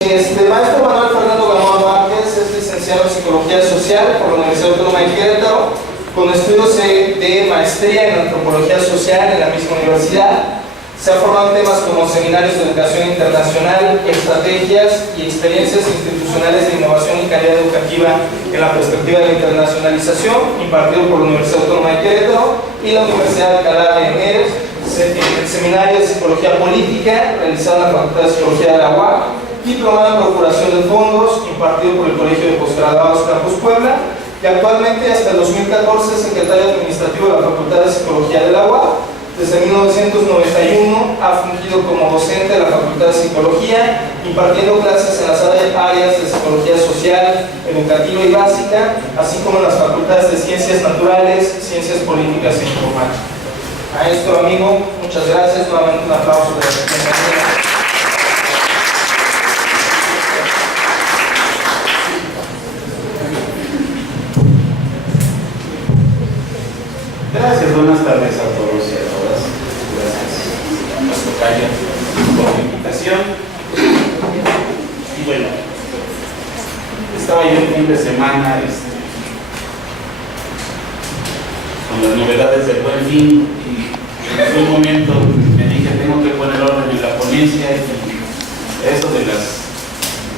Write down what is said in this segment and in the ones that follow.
Maestro Manuel Fernando Gamboa Márquez es licenciado en Psicología Social por la Universidad Autónoma de Querétaro, con estudios de maestría en Antropología Social en la misma universidad. Se ha formado en temas como seminarios de educación internacional, estrategias y experiencias institucionales de innovación y calidad educativa en la perspectiva de la internacionalización, impartido por la Universidad Autónoma de Querétaro y la Universidad de Alcalá de Henares. El seminario de Psicología Política, realizado en la Facultad de Psicología de la UAC, diplomado en Procuración de Fondos, impartido por el Colegio de Postgraduados Campus Puebla, y actualmente hasta el 2014 secretario administrativo de la Facultad de Psicología de la UAC. Desde 1991 ha fungido como docente de la Facultad de Psicología, impartiendo clases en las áreas de Psicología Social, Educativa y Básica, así como en las facultades de Ciencias Naturales, Ciencias Políticas e Informática. Maestro, amigo, muchas gracias. Nuevamente un aplauso de la bienvenida. Gracias, buenas tardes a todos y a todas. Gracias a nuestro Calle por la invitación. Y bueno, estaba yo el fin de semana con las novedades del Buen Fin y en algún momento me dije tengo que poner orden en la ponencia y eso de las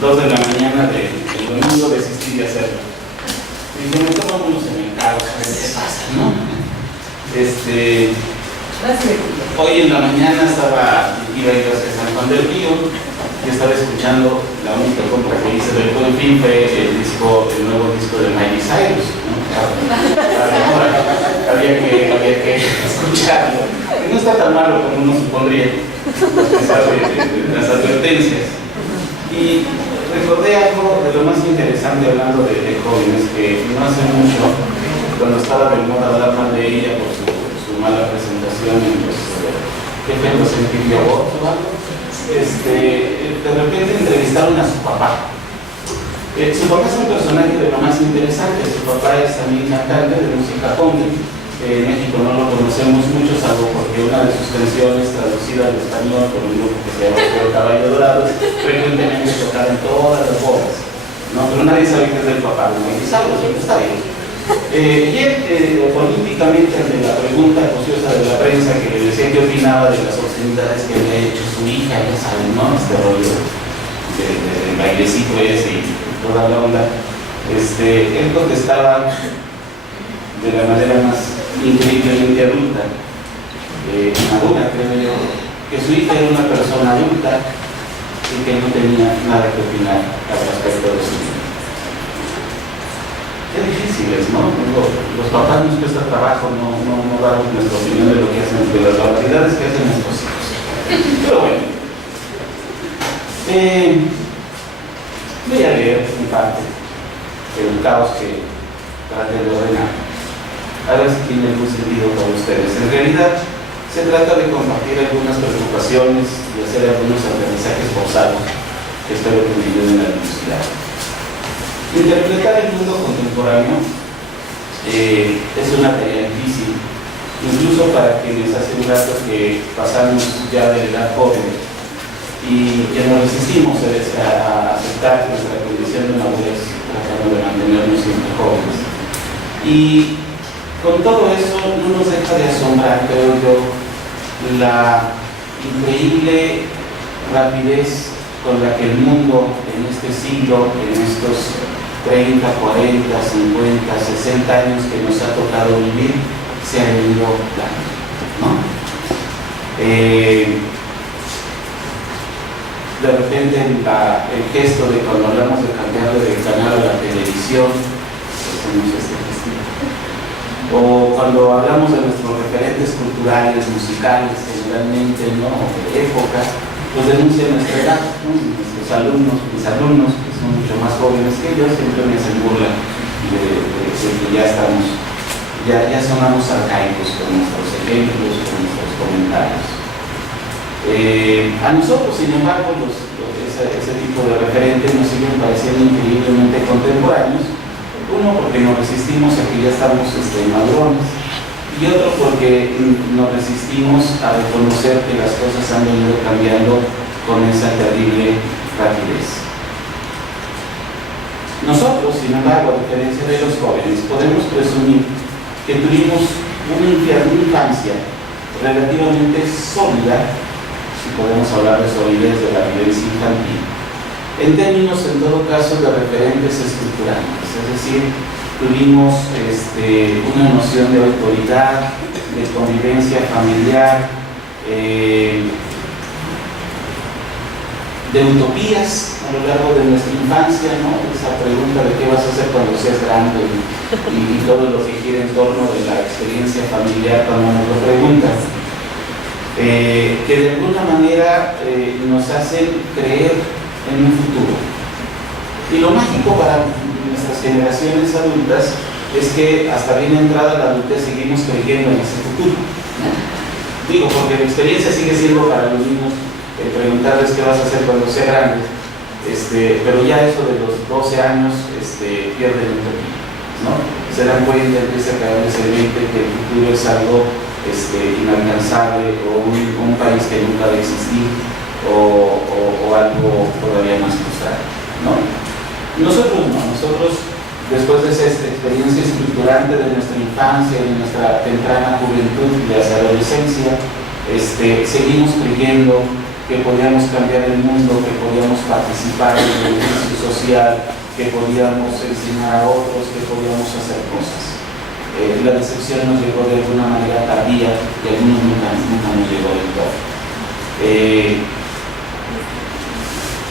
2 de la mañana del domingo desistí de hacerlo. Y dije, me tomo unos en el carro, a ver qué pasa, ¿no? Hoy en la mañana iba a ir hacia San Juan del Río y estaba escuchando la única compra que hice del Buen Fin fue el nuevo disco de Miley Cyrus, ¿no? Había que escucharlo, que no está tan malo como uno supondría a pesar de las advertencias. Y recordé algo de lo más interesante hablando de jóvenes, que no hace mucho, cuando estaba de moda hablar mal de ella por su mala presentación en los MTV Awards o algo, de repente entrevistaron a su papá. Su papá es un personaje de lo más interesante. Su papá es también cantante de música country. En México no lo conocemos mucho, salvo porque una de sus canciones traducida al español por un grupo que se llama El Caballo Dorado frecuentemente tocada en todas las bodas, ¿no? Pero nadie sabe que es del papá de Miley Cyrus, está bien. Y él, políticamente, ante la pregunta ociosa de la prensa que le decía qué opinaba de las obscenidades que había hecho su hija, ya saben, ¿no? Este rollo del bailecito ese y toda la onda, él contestaba de la manera más increíblemente adulta, madura, creo yo, que su hija era una persona adulta y que no tenía nada que opinar al respecto de su hija. Qué difícil es, ¿no? Los papás nos cuesta trabajo no dar nuestra opinión de lo que hacen, de las barbaridades que hacen nuestros hijos. Pero bueno, voy a leer en parte el caos que traté de ordenar. A ver si tiene algún sentido para ustedes. En realidad, se trata de compartir algunas preocupaciones y hacer algunos aprendizajes forzados que espero que me ayuden a dilucidar. Interpretar el mundo contemporáneo es una tarea difícil, incluso para quienes hace un rato que pasamos ya de edad joven y que nos resistimos a aceptar nuestra condición de madurez, tratando de mantenernos siempre jóvenes. Y con todo eso no nos deja de asombrar, creo yo, la increíble rapidez con la que el mundo en este siglo, en estos 30, 40, 50, 60 años que nos ha tocado vivir, se ha ido dando, ¿no? De repente el gesto de cuando hablamos de cambiarle de canal a la televisión, hacemos este gesto. O cuando hablamos de nuestros referentes culturales, musicales, generalmente, ¿no? De época, pues denuncian nuestra edad, ¿no? Nuestros alumnos, mis alumnos, que son mucho más jóvenes que yo, siempre me hacen burla de que ya sonamos arcaicos con nuestros ejemplos, con nuestros comentarios. A nosotros, sin embargo, ese tipo de referentes nos siguen pareciendo increíblemente contemporáneos. Uno, porque nos resistimos a que ya estamos madurones, y otro porque nos resistimos a reconocer que las cosas han venido cambiando con esa terrible rapidez. Nosotros, sin embargo, a diferencia de los jóvenes, podemos presumir que tuvimos una infancia relativamente sólida, si podemos hablar de solidez de la vivencia infantil, en términos, en todo caso, de referentes estructurantes, es decir, tuvimos una noción de autoridad, de convivencia familiar, de utopías a lo largo de nuestra infancia, ¿no? Esa pregunta de qué vas a hacer cuando seas grande y todo lo que gira en torno de la experiencia familiar cuando nos lo preguntan, que de alguna manera nos hacen creer en un futuro. Y lo mágico para nuestras generaciones adultas es que hasta bien entrada la adultez seguimos creyendo en ese futuro, ¿no? Digo, porque la experiencia sigue siendo para los niños preguntarles qué vas a hacer cuando sea grande, pero ya eso de los 12 años pierden un poquito, ¿no? Se dan cuenta, empieza a caerles el 20 que el futuro es algo inalcanzable, o un país que nunca va a existir, o algo todavía más frustrante, ¿no? Nosotros no, nosotros después de esa experiencia estructurante de nuestra infancia, de nuestra temprana juventud y hacia la adolescencia, seguimos creyendo que podíamos cambiar el mundo, que podíamos participar en el beneficio social, que podíamos enseñar a otros, que podíamos hacer cosas. La decepción nos llegó de alguna manera tardía y a algunos nunca nos llegó del todo.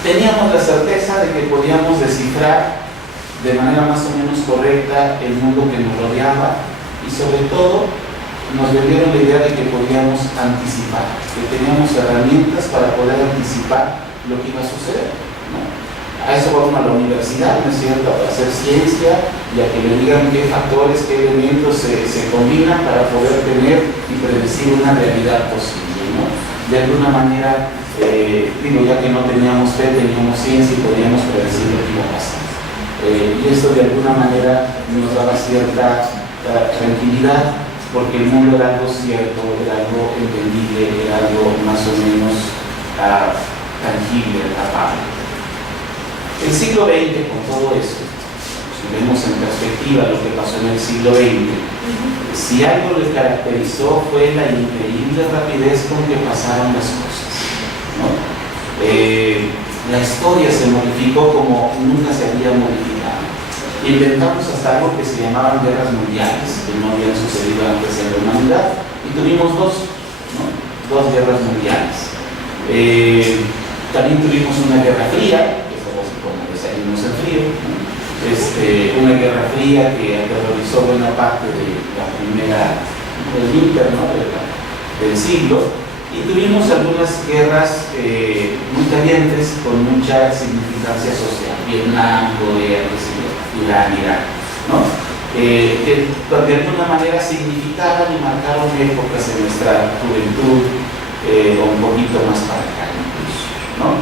Teníamos la certeza de que podíamos descifrar de manera más o menos correcta el mundo que nos rodeaba y sobre todo nos vendieron la idea de que podíamos anticipar, que teníamos herramientas para poder anticipar lo que iba a suceder, ¿no? A eso vamos a la universidad, ¿no es cierto?, a hacer ciencia y a que le digan qué factores, qué elementos se combinan para poder tener y predecir una realidad posible, ¿no? De alguna manera, ya que no teníamos fe, teníamos ciencia y podíamos predecir lo que iba a pasar. Y esto de alguna manera nos daba cierta tranquilidad, porque el mundo era algo cierto, era algo entendible, era algo más o menos tangible, palpable. El siglo XX, con todo eso, si vemos en perspectiva lo que pasó en el siglo XX, si algo le caracterizó fue la increíble rapidez con que pasaron las cosas, ¿no? La historia se modificó como nunca se había modificado. Inventamos hasta algo que se llamaban guerras mundiales, que no habían sucedido antes en la humanidad, y tuvimos dos guerras mundiales. También tuvimos una guerra fría, que fue así como desayunos en frío, ¿no? Una guerra fría que aterrorizó buena parte de la primera, del inter, ¿no?, del siglo, y tuvimos algunas guerras muy calientes con mucha significancia social, Vietnam, Corea, Irán, Irak, ¿no? Que de alguna manera significaban y marcaron épocas en nuestra juventud, o un poquito más para acá incluso, ¿no?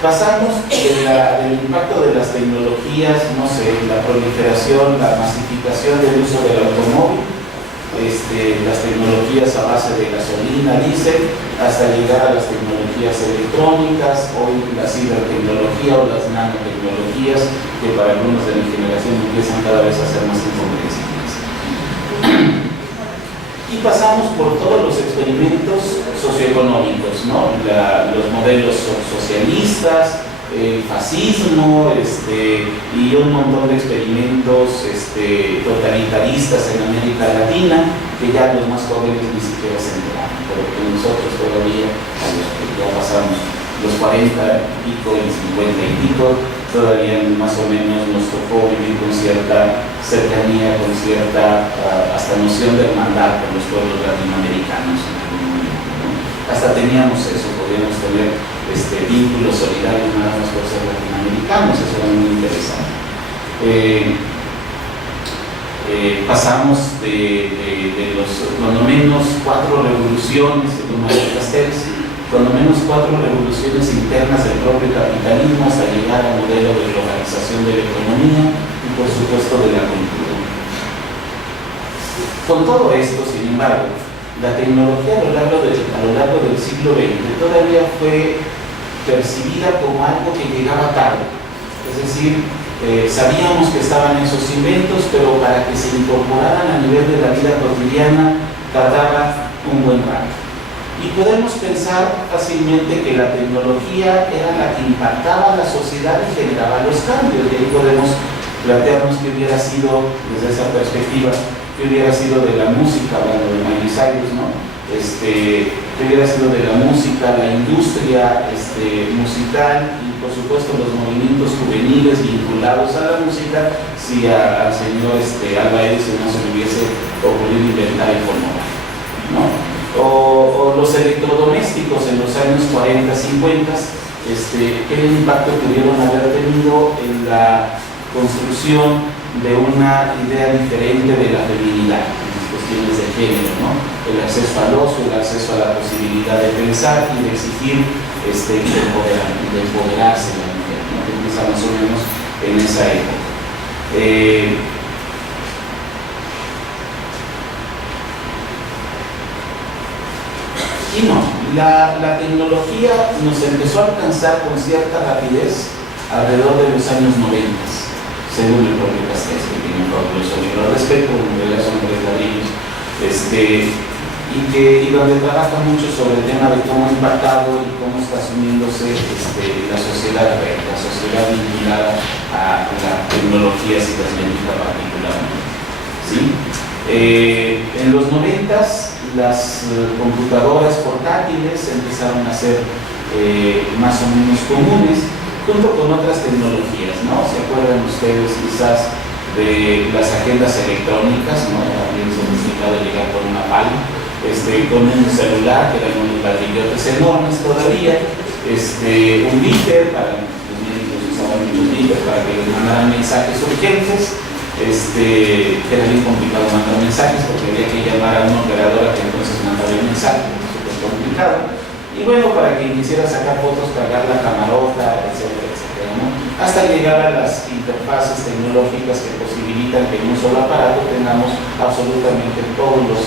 Pasamos del impacto de las tecnologías, no sé, la proliferación, la masificación del uso del automóvil, las tecnologías a base de gasolina, diésel, hasta llegar a las tecnologías electrónicas, hoy la cibertecnología o las nanotecnologías, que para algunos de mi generación empiezan cada vez a ser más incomprensibles. Y pasamos por todos los experimentos socioeconómicos, ¿no? Los modelos socialistas, el fascismo, y un montón de experimentos totalitaristas en América Latina, que ya los más jóvenes ni siquiera se enteraron, pero que nosotros todavía, a los que ya pasamos los 40 y pico y 50 y pico, todavía más o menos nos tocó vivir con cierta cercanía, con cierta hasta noción de hermandad con los pueblos latinoamericanos, ¿no? Hasta teníamos eso, podíamos tener vínculos solidarios nada más por ser latinoamericanos, eso era muy interesante. Pasamos de los cuando menos 4 revoluciones que tomaron Castells, cuando menos 4 revoluciones internas del propio capitalismo, hasta llegar al modelo de globalización de la economía y por supuesto de la cultura. Con todo esto, sin embargo, la tecnología a lo largo del siglo XX todavía fue percibida como algo que llegaba tarde, es decir, Sabíamos que estaban esos inventos, pero para que se incorporaran a nivel de la vida cotidiana tardaba un buen rato. Y podemos pensar fácilmente que la tecnología era la que impactaba a la sociedad y generaba los cambios. Y ahí podemos plantearnos que hubiera sido, desde esa perspectiva, que hubiera sido de la música, hablando de Miley Cyrus, ¿no? Que hubiera sido de la música, la industria musical y por supuesto los movimientos juveniles vinculados a la música, si al señor Alba Edison no se le hubiese ocurrido inventar el fonógrafo, ¿no? O los electrodomésticos en los años 40, 50, ¿qué impacto pudieron haber tenido en la construcción de una idea diferente de la feminidad, en las cuestiones de género, ¿no? El acceso al ocio, el acceso a la posibilidad de pensar y de exigir y de empoderarse de la mujer, ¿no? Que empieza más o menos en esa época. Y no, la tecnología nos empezó a alcanzar con cierta rapidez alrededor de los años 90, según el propio Castells, que tiene un propio sonido al respecto, donde ya son 3 ladrillos, y donde trabaja mucho sobre el tema de cómo ha impactado y cómo está asumiéndose la sociedad vinculada a la tecnología cibernética particularmente, ¿sí? En los 90s las computadoras portátiles empezaron a ser más o menos comunes, junto con otras tecnologías, ¿no? ¿Se acuerdan ustedes quizás de las agendas electrónicas, ¿no? Era bien sofisticado llegar con una palma, con un celular, que eran unos ladrillotes enormes todavía, un beeper, para los médicos usaban un beeper para que les mandaran mensajes urgentes, que era bien complicado mandar mensajes porque había que llamar a una operadora que entonces mandaba el mensaje, súper complicado. Y bueno, para quien quisiera sacar fotos, cargar la camarota, etcétera, etcétera, ¿no? Hasta llegar a las interfaces tecnológicas que posibilitan que en un solo aparato tengamos absolutamente todas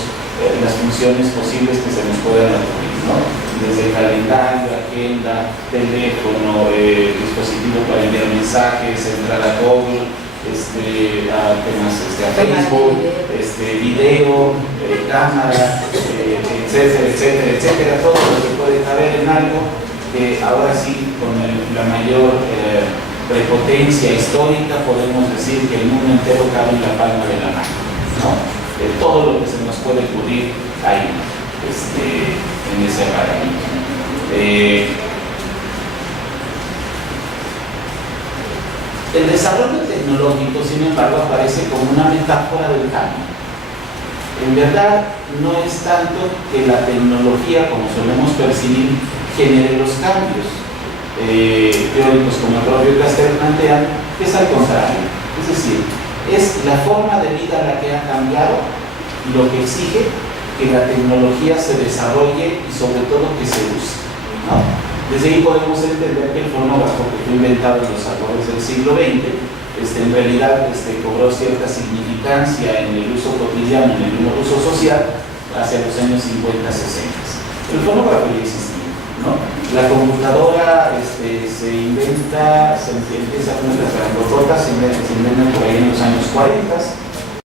las funciones posibles que se nos puedan ocurrir, ¿no? Desde calendario, agenda, teléfono, dispositivo para enviar mensajes, entrar a Google, a Facebook, video, cámara, etcétera, etcétera, etcétera, todo lo que puede caber en algo que ahora sí, con la mayor prepotencia histórica, podemos decir que el mundo entero cabe en la palma de la mano, ¿no? Todo lo que se nos puede ocurrir ahí, en ese paradigma. El desarrollo tecnológico, sin embargo, aparece como una metáfora del cambio. En verdad, no es tanto que la tecnología, como solemos percibir, genere los cambios. Teóricos como el propio Castells plantean que es al contrario. Es decir, es la forma de vida la que ha cambiado lo que exige que la tecnología se desarrolle y sobre todo que se use, ¿no? Desde ahí podemos entender que el fonógrafo, que fue inventado en los albores del siglo XX, en realidad cobró cierta significancia en el uso cotidiano, en el uso social, hacia los años 50, 60. El fonógrafo ya existía, ¿no? La computadora se inventa, se empieza con las grandototas, se inventan por ahí en los años 40,